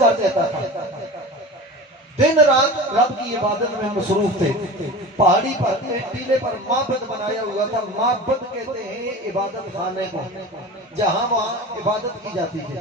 کر دیتا تھا، دن رات رب کی عبادت میں مصروف تھے۔ پہاڑی پر ٹیلے پر معبد بنایا ہوا تھا، معبد کہتے ہیں عبادت خانے کو، جہاں وہاں عبادت کی جاتی تھی۔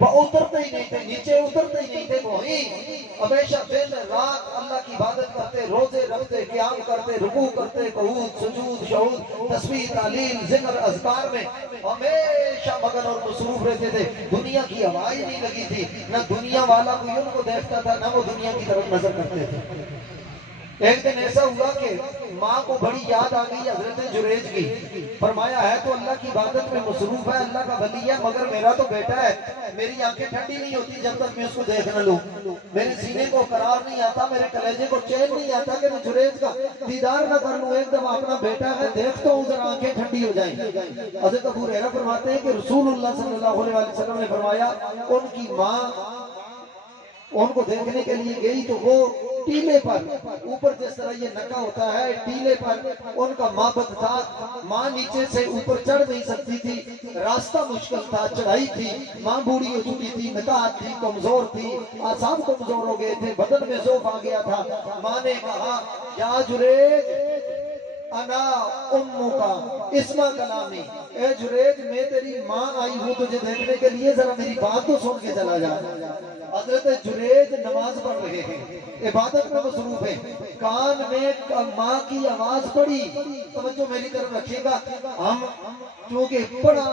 وہ اترتے ہی نہیں تھے، نیچے اترتے ہی نہیں تھے، وہیں ہمیشہ دن رات اللہ کی عبادت کرتے، روزے رکھتے، قیام کرتے، رکوع کرتے، قعود، سجود، شہود، تسبیح، تعلیل، ذکر، اذکار میں ہمیشہ مگن اور مصروف رہتے تھے۔ دنیا کی آواز نہیں لگی تھی، نہ دنیا والا کوئی ان کو دیکھتا تھا، نہ وہ دنیا کی طرف نظر کرتے تھے۔ ایک دن ایسا ہوا کہ ماں کو بڑی یاد آ گئی حضرت جریج کی۔ فرمایا ہے تو اللہ کی عبادت میں مصروف ہے، اللہ کا ولی ہے، مگر میرا تو بیٹا ہے، میری آنکھیں ٹھنڈی نہیں ہوتی جب تک میں اس کو دیکھ نہ لوں، میرے سینے کو قرار نہیں آتا، میرے کلیجے کو چین نہیں آتا کہ میں جریج کا دیدار نہ کر لوں۔ ایک دفعہ اپنا بیٹا ہے دیکھتا ہوں، ذرا آنکھیں ٹھنڈی ہو جائیں۔ حضرت ابو ہریرہ فرماتے ہیں کہ رسول اللہ صلی اللہ علیہ وسلم نے فرمایا ان کی ماں ان کو دیکھنے کے لیے گئی تو وہ ٹیلے پر، اوپر جس طرح یہ نکا ہوتا ہے، ٹیلے پر ان کا معبد تھا۔ ماں نیچے سے اوپر چڑھ نہیں سکتی تھی، راستہ مشکل تھا، چڑھائی تھی، ماں بوڑھی ہو چکی تھی، نکاح تھی، کمزور تھی، اعصاب کمزور ہو گئے تھے، بدن میں ضعف آ گیا تھا۔ ماں نے کہا یا جریج انا امو کا اسما کلامی، اے جریج میں تیری ماں آئی ہوں تجھے دیکھنے کے لیے، ذرا میری بات تو سن کے چلا جا۔ حضرت جریج نماز پڑھ رہے ہیں، عبادت میں مصروف ہیں، کان میں ماں کی آواز پڑی۔ توجہ میری طرف رکھیے گا، ہم چونکہ بڑا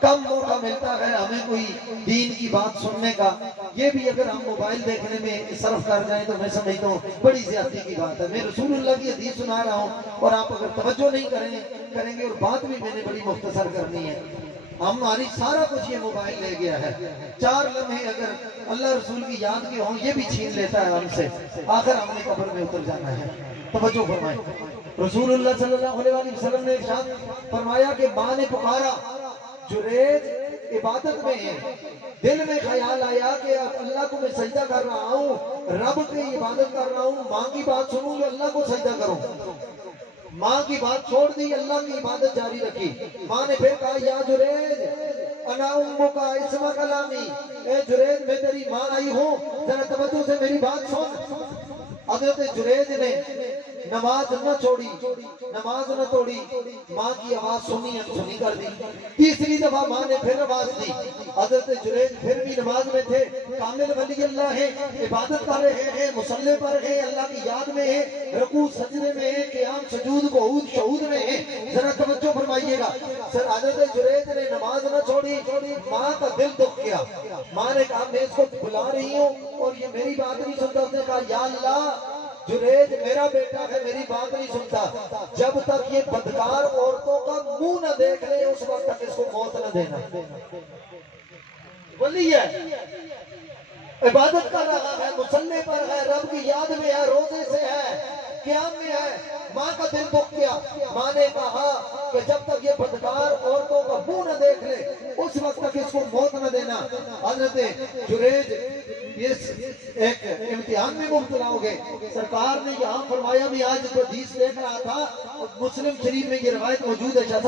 کم موقع ملتا ہے ہمیں کوئی دین کی بات سننے کا، یہ بھی اگر ہم موبائل دیکھنے میں صرف کر جائیں تو میں سمجھتا ہوں بڑی زیادتی کی بات ہے۔ میں رسول اللہ کی حدیث سنا رہا ہوں اور آپ اگر توجہ نہیں کریں گے، اور بات بھی میں نے بڑی مختصر کرنی ہے، ہماری سارا کچھ یہ موبائل لے گیا ہے، 4 لمحے اگر اللہ رسول کی یاد کے ہوں یہ بھی چھین لیتا ہے ہم سے، آخر ہم نے قبر میں اتر جانا ہے۔ توجہ فرمائیں، رسول اللہ صلی اللہ علیہ وسلم نے ارشاد فرمایا کہ ماں نے پکارا، جریج عبادت میں ہے، دل میں خیال آیا کہ اللہ کو میں سجدہ کر رہا ہوں، رب کی عبادت کر رہا ہوں، ماں کی بات سنوں یا اللہ کو سجدہ کروں؟ ماں کی بات چھوڑ دی، اللہ کی عبادت جاری رکھی۔ ماں نے پھر کہا یا جریج انا امو کا اسما کلامی، اے جریج میں تیری ماں آئی ہوں، ذرا توجہ سے میری بات سن۔ حضرت جریج نے نماز نہ چھوڑی، نماز نہ توڑی، ماں کی آواز سنی انسنی کر دی۔ تیسری دفعہ ماں نے پھر آواز دی، حضرت جریج پھر بھی نماز میں تھے، کامل ولی اللہ ہیں، عبادت کر رہے ہیں، مصلی پر ہیں، اللہ کی یاد میں ہیں، رکوع سجدے میں ہیں، قیام سجود قعود شہود میں ہیں۔ ذرا توجہ فرمائیے گا، سر حضرت جریج نے نماز نہ چھوڑی، ماں کا دل دکھ گیا۔ ماں نے کہا میں اس کو بلا رہی ہوں اور یہ میری بات نہیں سنتا۔ اس نے کہا یا اللہ جریج میرا بیٹا ہے، میری بات نہیں سنتا، جب تک یہ بدکار عورتوں کا منہ نہ دیکھ لے اس وقت تک اس کو موت نہ دینا۔ ولی ہے، عبادت کر رہا ہے، مصلی پر ہے، رب کی یاد میں ہے، روزے سے ہے، قیام میں ہے۔ ماں کا دل دکھ گیا، ماں نے کہا کہ جب تک یہ بدکار عورتوں کا منہ نہ دیکھ لے اس وقت تک اس کو موت نہ دینا۔ حضرت جریج اس ایک امتحان میں مبتلا ہو گئے۔ سرکار نے یہاں فرمایا، میں آج جو حدیث دیکھ رہا تھا مسلم شریف میں یہ روایت موجود ہے،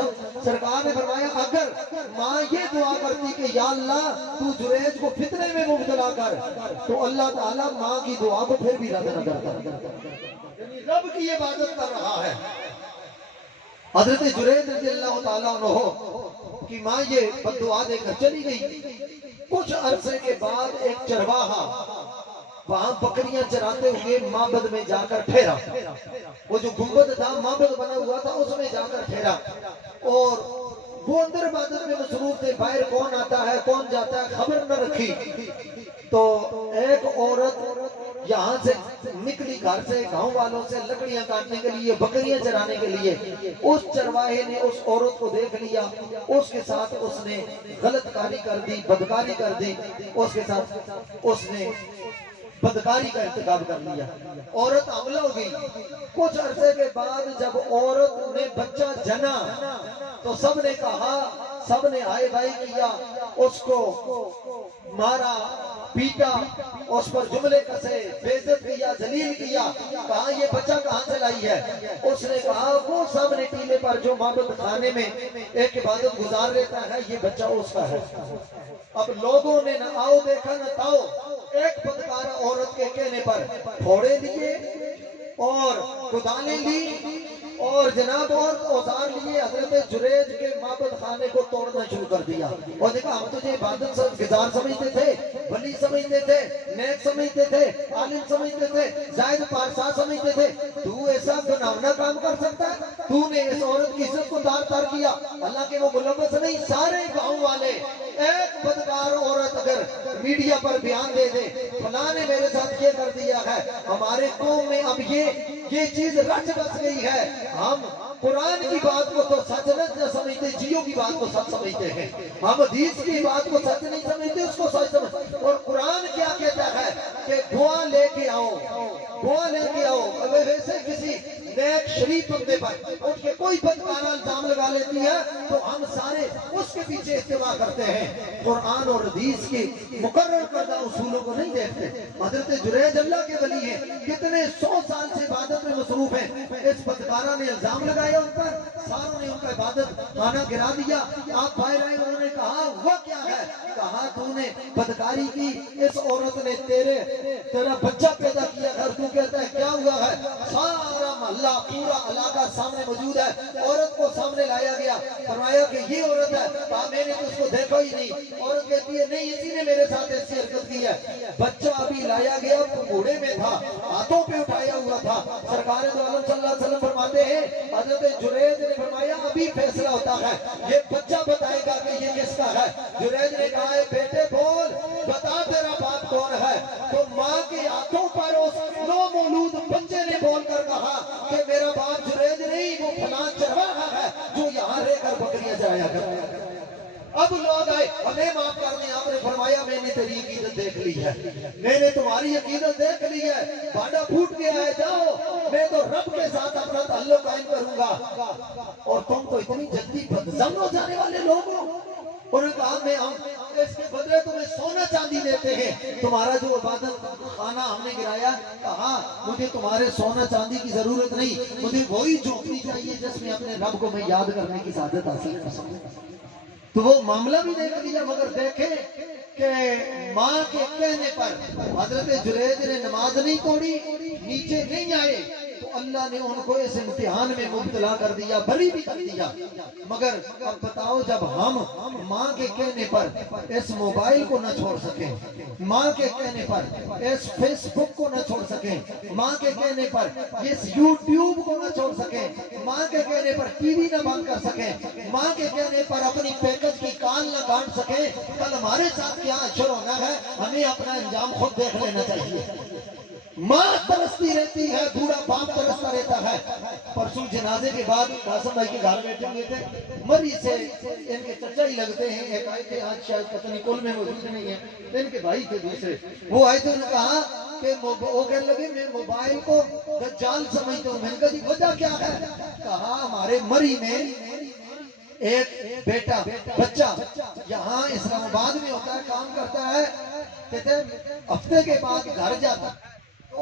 سرکار نے فرمایا اگر ماں یہ دعا کرتی کہ یا اللہ تو جریج کو فتنے میں مبتلا کر، تو اللہ تعالیٰ ماں کی دعا کو پھر بھی رد نہ کرتا، یعنی رب کی عبادت کر رہا ہے۔ حضرت جریج رضی اللہ تعالیٰ عنہ کی ماں یہ بد دعا دے کر چلی گئی۔ کچھ عرصے کے بعد ایک چرواہا وہاں بکریاں چراتے ہوئے معبد میں جا کر ٹھہرا، وہ جو گنبد تھا معبد بنا ہوا تھا اس میں جا کر ٹھہرا، اور وہ اندر عبادت میں مصروف تھے، باہر کون آتا ہے کون جاتا ہے خبر نہ رکھی۔ تو ایک عورت یہاں سے نکلی، گھر سے گاؤں والوں سے لکڑیاں کاٹنے کے لیے، بکریاں چرانے کے لیے۔ اس چرواہے نے اس عورت کو دیکھ لیا، اس کے ساتھ اس نے غلط کاری کر دی، بدکاری کر دی، اس کے ساتھ اس نے بدکاری کا ارتکاب کر لیا، عورت حاملہ ہو گئی۔ کچھ عرصے کے بعد جب عورت نے بچہ جنا تو سب نے کہا، سب نے ہائے بھائی کیا، اس کو مارا، پیٹا، اس پر جملے کسے، بےعزت کیا، ذلیل کیا. کہا یہ بچہ کہاں سے لائی ہے؟ اس نے کہا وہ سامنے ٹیلے پر جو معبد خانے میں ایک عبادت گزار لیتا ہے یہ بچہ اس کا ہے. اب لوگوں نے نہ آؤ دیکھا نہ تاؤ، ایک بدکارہ عورت کے کہنے پر پھوڑے لیے اور کدالیں لی اور جناب اور اوزار لیے حضرت جریج کے معبد خانے کو توڑنا شروع کر دیا. اور دیکھا ہم تجھے عبادت گزار سمجھتے تھے، ولی سمجھتے تھے، نیک سمجھتے تھے، عالم سمجھتے تھے، زاہد پارسا سمجھتے تھے. تو ایسا گناہنا کام کر سکتا ہے؟ تو نے اس عورت کی عزت کو تار تار کیا. اللہ کے وہ ملوث نہیں، سارے گاؤں والے. ایک بدکار عورت اگر میڈیا پر بیان دے دے فلاں نے میرے ساتھ یہ کر دیا ہے، ہمارے قوم میں اب یہ چیز رچ بس گئی ہے. ہم قرآن کی بات کو تو سچ نہ سمجھتے، جیو کی بات کو سچ سمجھتے ہیں. ہم حدیث کی بات کو سچ نہیں سمجھتے، اس کو سچ سمجھتے. اور قرآن کیا کہتا ہے کہ گواہ لے کے آؤ، گواہ لے کے آؤ. ویسے کسی نیک شریف بندے پر اٹھ کے کوئی بدکارہ الزام لگا لیتی ہے تو ہم سارے اس کے پیچھے اتباع کرتے ہیں، قرآن اور حدیث کے مقرر کردہ اصولوں کو نہیں دیکھتے. حضرت جریج اللہ کے ولی ہیں، کتنے 100 سال سے عبادت میں مصروف ہیں. اس بدکارہ نے الزام لگایا ان پر، ساروں نے ان کا عبادت خانہ گرا دیا. آپ باہر آئے، انہوں نے کہا وہ کیا ہے؟ کہا تو نے بدکاری کی، اس عورت نے تیرا بچہ پیدا کیا گھر. تو کہتا ہے کیا ہوا ہے؟ سارا محلہ پورا علاقہ سامنے موجود ہے. عورت کو سامنے لایا گیا، فرمایا کہ یہ عورت ہے. کہا میں نے تو اس کو دیکھا ہی نہیں. عورت کہتی ہے نہیں، اسی نے میرے ساتھ ایسی حرکت کی ہے. بچہ ابھی لایا گیا گھوڑے میں تھا، ہاتھوں پہ اٹھایا ہوا تھا. سرکار دو عالم صلی اللہ علیہ وسلم فرماتے ہیں حضرت جریج نے فرمایا ابھی فیصلہ ہوتا ہے، یہ بچہ بتائے گا کہ یہ کس کا ہے. جریج نے کہا ہے بیٹے بول، بتا تیرا باپ کون ہے. تو ماں کے ہاتھوں پر اس نومولود بچے نے بول کر کہا کہ میرا باپ جریج نہیں، وہ فلاں چرواہا ہے جو یہاں رہ کر بکریاں چرایا کرتا ہے. اب لوگ آئے، ہمیں معاف کر دیں. آپ نے فرمایا میں نے تیری عقیدت دیکھ لی ہے، میں نے تمہاری عقیدت دیکھ لی ہے، بانڈا پھوٹ گیا ہے، جاؤ میں تو رب کے ساتھ اپنا تعلق قائم کروں گا. اور تم تو اتنی جلدی بدظن ہو جانے والے لوگ ہو. انہوں نے کہا میں ہم اس کے بدلے تمہیں سونا چاندی دیتے ہیں. تمہارا جو عبادت خانہ ہم نے گرایا، کہا مجھے تمہارے سونا چاندی کی ضرورت نہیں، مجھے وہی جھونپڑی چاہیے جس میں اپنے رب کو میں یاد کرنے کی سعادت حاصل کر سکوں. تو وہ معاملہ بھی دیکھ لیا، مگر دیکھیں کہ ماں کے کہنے پر حضرت جریج نے نماز نہیں توڑی، نیچے نہیں آئے تو اللہ نے ان کو اس امتحان میں مبتلا کر دیا، بری بھی کر دیا. مگر اب بتاؤ جب ہم ماں کے کہنے پر اس موبائل کو نہ چھوڑ سکیں، ماں کے کہنے پر اس فیس بک کو نہ چھوڑ سکیں، ماں کے کہنے پر اس یوٹیوب کو نہ چھوڑ سکیں، ماں کے کہنے پر ٹی وی نہ بند کر سکیں، ماں کے کہنے پر اپنی پیکج کی کان نہ کاٹ سکیں، کل ہمارے ساتھ کیا حشر ہونا ہے ہمیں اپنا انجام خود دیکھ لینا چاہیے. ماں ترستی رہتی ہے، بوڑھا باپ ترستا رہتا ہے. پرسوں جنازے کے بعد قاسم بھائی کے گھر بیٹھے ہوئے تھے، مری سے ان کے چچا ہی لگتے ہیں، ایک آئے تھے آج شاید پتہ نہیں کل میں موجود نہیں ہے، ان کے بھائی تھے دوسرے. وہ آئے تھے، انہوں نے کہا کہ وہ کہنے لگے میں موبائل کو دجال سمجھتا ہوں. میں نے کہا جی وجہ کیا ہے؟ کہا ہمارے مری میں ایک بیٹا بچہ یہاں اسلام آباد میں ہوتا ہے، کام کرتا ہے، کہتے ہیں ہفتے کے بعد گھر جاتا ہے.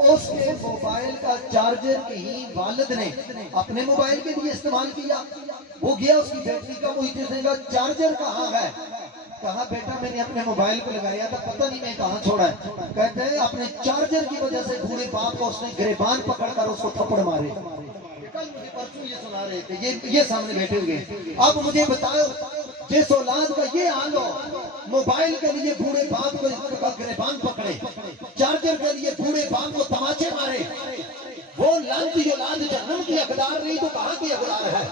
اس کے موبائل کا چارجر کہیں والد نے اپنے موبائل کے لیے استعمال کیا. وہ گیا اس کی بیٹری کا محیط سے کہا چارجر کہاں ہے؟ کہا بیٹا میں نے اپنے موبائل کو لگایا تھا، پتہ نہیں میں کہاں چھوڑا ہے. کہتے ہیں اپنے چارجر کی وجہ سے بوڑھے باپ کو اس نے گریبان پکڑ کر اس کو تھپڑ مارے. کل مجھے پرسوں یہ سنا رہے تھے، یہ سامنے بیٹھے ہوئے. اب مجھے بتاؤ جس اولاد کا یہ حال ہو، موبائل کے لیے بوڑھے باپ کو گریبان پکڑے، چارجر کے لیے بوڑھے باپ کو تماچے مارے، وہ لعنتی اولاد جہنم کی حقدار نہیں تو کہاں کی حقدار ہے؟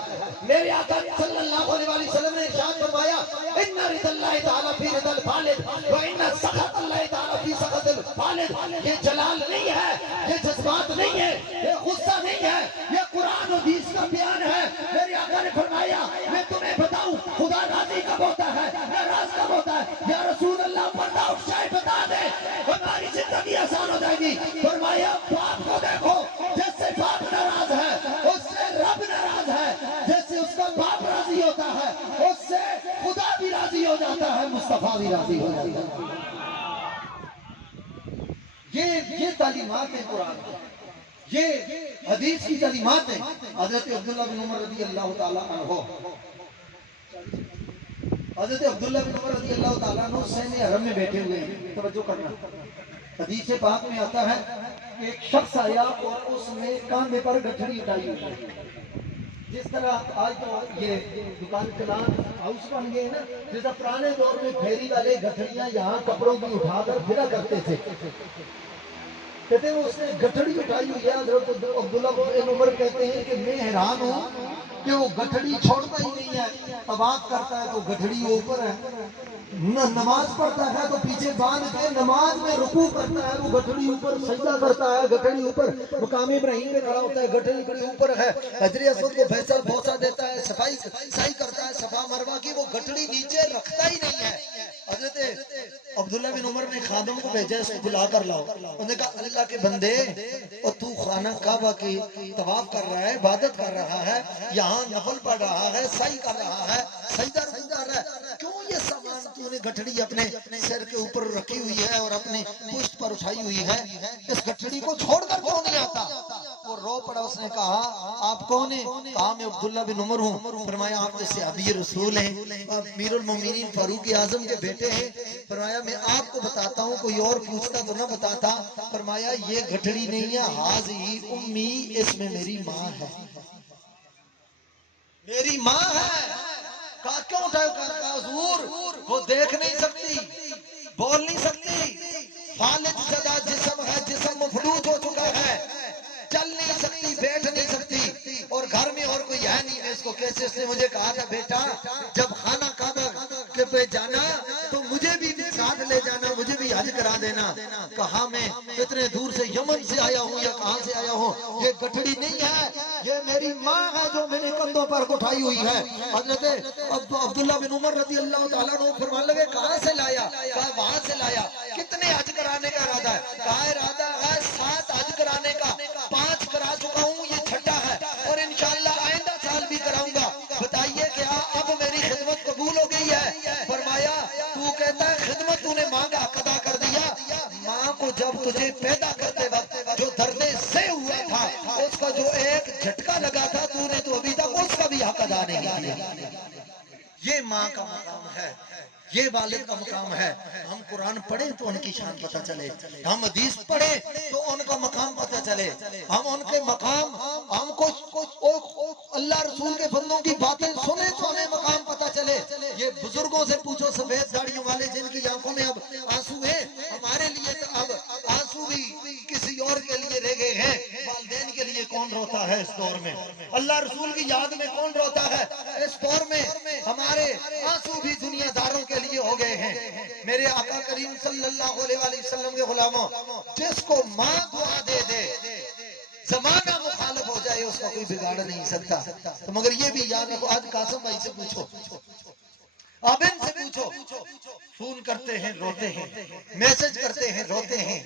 میرے آقا صلی اللہ علیہ وسلم نے ارشاد فرمایا ان رضا اللہ تعالیٰ فی رضا الوالد وان سخط اللہ تعالیٰ فی سخط الوالد. یہ جلال نہیں ہے، یہ جذبات نہیں ہے، یہ غصہ نہیں ہے، یہ قرآن و حدیث کا بیان ہے. میرے آقا نے فرمایا میں تمہیں بتاؤں خدا راضی کب ہوتا ہے، ناراض کب ہوتا ہے؟ یا رسول اللہ پردہ اٹھ جائے بتا دے، ہماری زندگی آسان ہو جائے گی. فرمایا باپ کو دیکھو، جس سے باپ ناراض ہے اس سے رب ناراض ہے، جس سے اس کا باپ راضی ہوتا ہے اس سے خدا بھی راضی ہو جاتا ہے، مصطفیٰ بھی راضی ہو جاتا ہے. یہ تعلیمات ہیں قرآن کی، یہ حدیث کی تعلیمات ہیں۔ حضرت عبداللہ بن عمر رضی اللہ تعالیٰ عنہ، حضرت عبداللہ بن عمر رضی اللہ تعالیٰ عنہ سین حرم میں بیٹھے ہوئے ہیں، توجہ کرنا۔ حدیث پاک میں آتا ہے کہ ایک شخص آیا اور اس نے کاندھے پر گٹھڑی اٹھائی ہوئی ہے۔ جس طرح آج تو یہ دکان کلان ہاؤس بن گئے ہیں نا، جیسا پرانے دور میں پھیری والے گٹھڑیاں یہاں کپڑوں کی اٹھا کر پھرا کرتے تھے، کہتے ہیں اس نے گٹھڑی اٹھائی ہوئی ہے۔ حضرت عبداللہ بن عمر کہتے ہیں کہ میں حیران ہوں کہ وہ گٹھڑی چھوڑتا ہی نہیں ہے، طواف کرتا ہے تو گٹھڑی اوپر ہے، نماز پڑھتا ہے تو پیچھے باندھ کے نماز میں رکوع کرتا ہے، وہ گٹھڑی اوپر سجدہ کرتا ہے، گٹھڑی اوپر مقام ابراہیم پہ کھڑا ہوتا ہے، گٹھڑی بڑی اوپر ہے، حجر اسود کو فیصل بوسہ دیتا ہے، صفائی کرتا ہے صفا مروہ کی، وہ گٹھڑی نیچے رکھتا ہی نہیں ہے۔ حضرت عبداللہ بن عمر نے خادم کو بھیجا اس کو بلا کر لاؤ۔ انہوں نے کہا اللہ کے بندے، اور تو خانہ کعبہ کی طواف کر رہا ہے، عبادت کر رہا ہے، یہاں نفل پڑھ رہا ہے، سعی کر رہا ہے، سجدہ رکوع کر رہا ہے، کیوں یہ سامان تو نے گٹھڑی اپنے سر کے اوپر رکھی ہوئی ہے اور اپنی پشت پر اٹھائی ہوئی ہے، اس گٹھڑی کو چھوڑ کر کیوں نہیں آتا؟ وہ رو پڑا، اس نے کہا آپ کون ہیں؟ کہا میں عبداللہ بن عمر ہوں۔ فرمایا آپ تو صحابی رسول ہیں، امیر المومنین فاروق اعظم کے بیٹے ہیں۔ فرمایا میں آپ کو بتاتا ہوں، کوئی اور پوچھتا تو نہ بتاتا۔ فرمایا یہ گٹھڑی نہیں ہے، حاضی امی، اس میں میری ماں ہے، میری ماں ہے۔ کہا کیوں اٹھائے؟ کہا حضور وہ دیکھ نہیں سکتی، بول نہیں سکتی، فالج زدہ جسم ہے، جسم مفلوج ہو چکا ہے، چل نہیں سکتی، بیٹھ نہیں سکتی، اور گھر میں اور کوئی ہے نہیں، میں اس کو کیسے؟ اس نے مجھے کہا تھا بیٹا جب خانہ کعبہ کے پہ جانا تو مجھے بھی ساتھ لے جانا، مجھے بھی حج کرا دینا۔ کہا میں اتنے دور سے یمن سے آیا ہوں یا کہاں سے آیا ہوں، یہ گٹھڑی نہیں ہے، یہ میری ماں ہے جو میرے کندھوں پر اٹھائی ہوئی ہے۔ حضرت عبداللہ بن عمر رضی اللہ تعالیٰ عنہ فرمان لگے کہاں سے لایا؟ کہا وہاں سے لایا۔ کتنے حج کرانے کا ارادہ ہے؟ کہا ارادہ ہے 7 حج کرانے کا، 5 کرا چکا ہوں، یہ چھٹا ہے، اور انشاءاللہ آئندہ سال بھی کراؤں گا۔ بتائیے کیا اب میری خدمت قبول ہو گئی ہے؟ فرمایا تو کہتا ہے خدمت تو نے ماں کا حق ادا کر دیا، ماں کو جب تجھے پیدا کرتے وقت جو درد سے ہوا تھا، اس کا جو ایک جھٹکا لگا تھا، تو نے تو ابھی تک اس کا بھی حق ادا نہیں کیا۔ یہ ماں کا مقام ہے، یہ والد کا مقام ہے۔ ہم قرآن پڑھیں تو ان کی شان پتہ چلے، ہم حدیث پڑھیں تو ان کا مقام پتہ چلے، ہم ان کے مقام، ہم کچھ اللہ رسول کے بندوں کی باتیں سنیں تو ہمیں مقام پتہ چلے۔ یہ بزرگوں سے پوچھو سفید داڑھیوں والے جن کی آنکھوں میں اب آنسو ہیں، ہمارے لیے تو اب آنسو بھی کسی اور کے لیے رہ گئے ہیں۔ والدین کے لیے کون روتا ہے اس دور میں؟ اللہ رسول کی یاد میں کون روتا ہے اس دور میں؟ ہمارے آنسو بھی دنیا داروں کے لیے ہو گئے ہیں۔ میرے آقا کریم صلی اللہ علیہ وسلم کے غلاموں، جس کو ماں دعا دے دے، زمانہ مخالف ہو جائے، اس کا کوئی بگاڑ نہیں سکتا۔ تو مگر یہ بھی یاد رکھو، آج قاسم بھائی سے پوچھو، اب ان سے پوچھو، فون کرتے ہیں روتے ہیں، میسج کرتے ہیں روتے ہیں،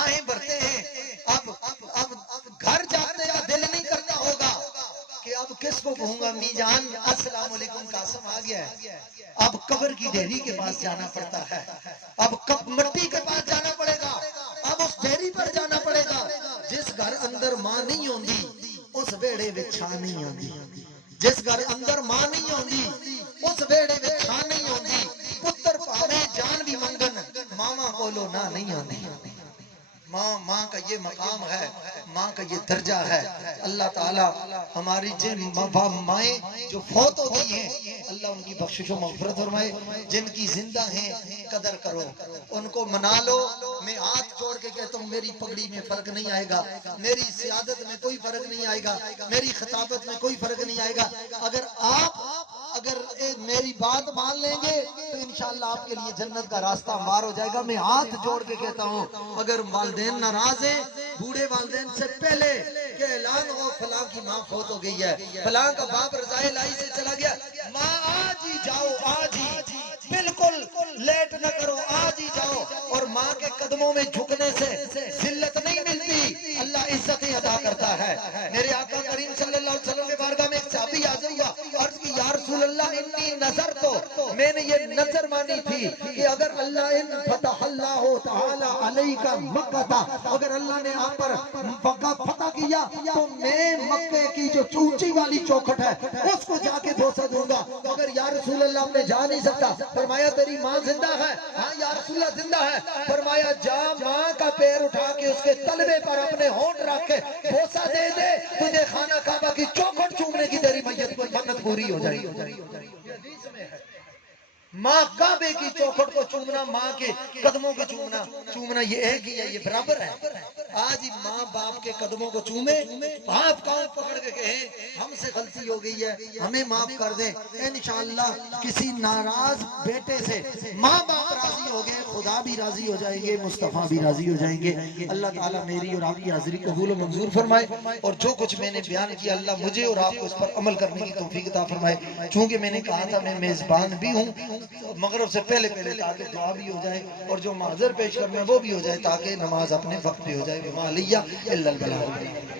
آہیں بھرتے ہیں، اب گھر جانے کا دل نہیں کرتا ہوگا کہ اب کس کو کہوں گا می جان السلام علیکم قاسم آ گیا ہے۔ اب قبر کی ڈیری کے پاس جانا پڑتا ہے، اب مٹی کے پاس جانا پڑے گا، اب اس ڈیری پر جانا پڑے گا۔ جس گھر اندر ماں نہیں ہوندی اس بیڑے میں چھاں نہیں ہوندی، جس گھر اندر ماں نہیں ہوندی اس بیڑے میں چھاں نہیں ہوندی۔ پتر پاویں جان بھی منگن، ماما کولو نہ نہیں ہوندی۔ ماں کا یہ مقام ہے، ماں کا یہ درجہ ہے۔ اللہ تعالی ہماری جن مائیں جو فوت ہو گئی ہیں، اللہ ان کی بخشش و مغفرت فرمائے، جن کی زندہ ہیں قدر کرو، ان کو منا لو۔ میں ہاتھ جوڑ کے کہتا ہوں میری پگڑی میں فرق نہیں آئے گا، میری سیادت میں کوئی فرق نہیں آئے گا، میری خطابت میں کوئی فرق نہیں آئے گا۔ اگر میری بات مان لیں گے تو انشاءاللہ آپ کے لیے جنت کا راستہ ہموار ہو جائے گا۔ میں ہاتھ جوڑ کے کہتا ہوں اگر والدین ناراض ہیں، بوڑھے والدین سے پہلے کہ اعلان ہو فلاں کی ماں فوت ہو گئی ہے، فلاں کا باپ رضائے الہی سے چلا گیا، ماں آج ہی جاؤ، آج ہی، بالکل لیٹ نہ کرو، آج ہی جاؤ۔ اور ماں کے قدموں میں جھکنے سے ذلت نہیں ملتی، اللہ عزتیں عطا کرتا ہے۔ میرے آقا کریم صلی اللہ علیہ وسلم کے بارگاہ میں ایک صحابی حاضر ہوا، عرض کی یا رسول اللہ انی نظر تو، میں نے یہ نظر مانی تھی کہ اگر اللہ ان فتح اللہ تعالی علیہ کا مکہ تھا، اگر اللہ نے آپ پر مکہ فتح کیا تو میں مکے کی جو اونچی والی چوکھٹ ہے اس کو جا کے بوسہ دوں گا۔ اگر یا رسول اللہ میں جا نہیں سکتا، فرمایا تیری ماں زندہ ہے؟ ہاں یا رسول اللہ زندہ ہے۔ فرمایا جا ماں کا پیر اٹھا کے اس کے تلوے پر اپنے ہونٹ رکھ کے بوسہ دے دے، تجھے خانہ کعبہ کی چوکھٹ چومنے کی تیری میت پر منت پوری ہو جائے گی۔ یہ حدیث میں ہے۔ ماں کعبے کی چوکھٹ کو چومنا، ماں کے قدموں کو چومنا یہ ایک ہی ہے، یہ برابر ہے۔ آج ہی ماں باپ کے قدموں کو چومے، باپ کان پکڑ کے کہیں ہم سے غلطی ہو گئی ہے، ہمیں معاف کر دیں، انشاءاللہ کسی ناراض بیٹے سے ماں باپ راضی ہو گئے، خدا بھی راضی ہو جائیں گے، مصطفیٰ بھی راضی ہو جائیں گے۔ اللہ تعالیٰ میری اور آپ کی حاضری قبول و منظور فرمائے، اور جو کچھ میں نے بیان کیا اللہ مجھے اور آپ کو اس پر عمل کرنے کی توفیق عطا فرمائے۔ چونکہ میں نے کہا تھا میں میزبان بھی ہوں، مغرب سے پہلے تاکہ دعا بھی ہو جائے اور جو معذر پیش کرنا وہ بھی ہو جائے، تاکہ نماز اپنے وقت پہ ہو جائے۔ وما علیہ الا البلاغ۔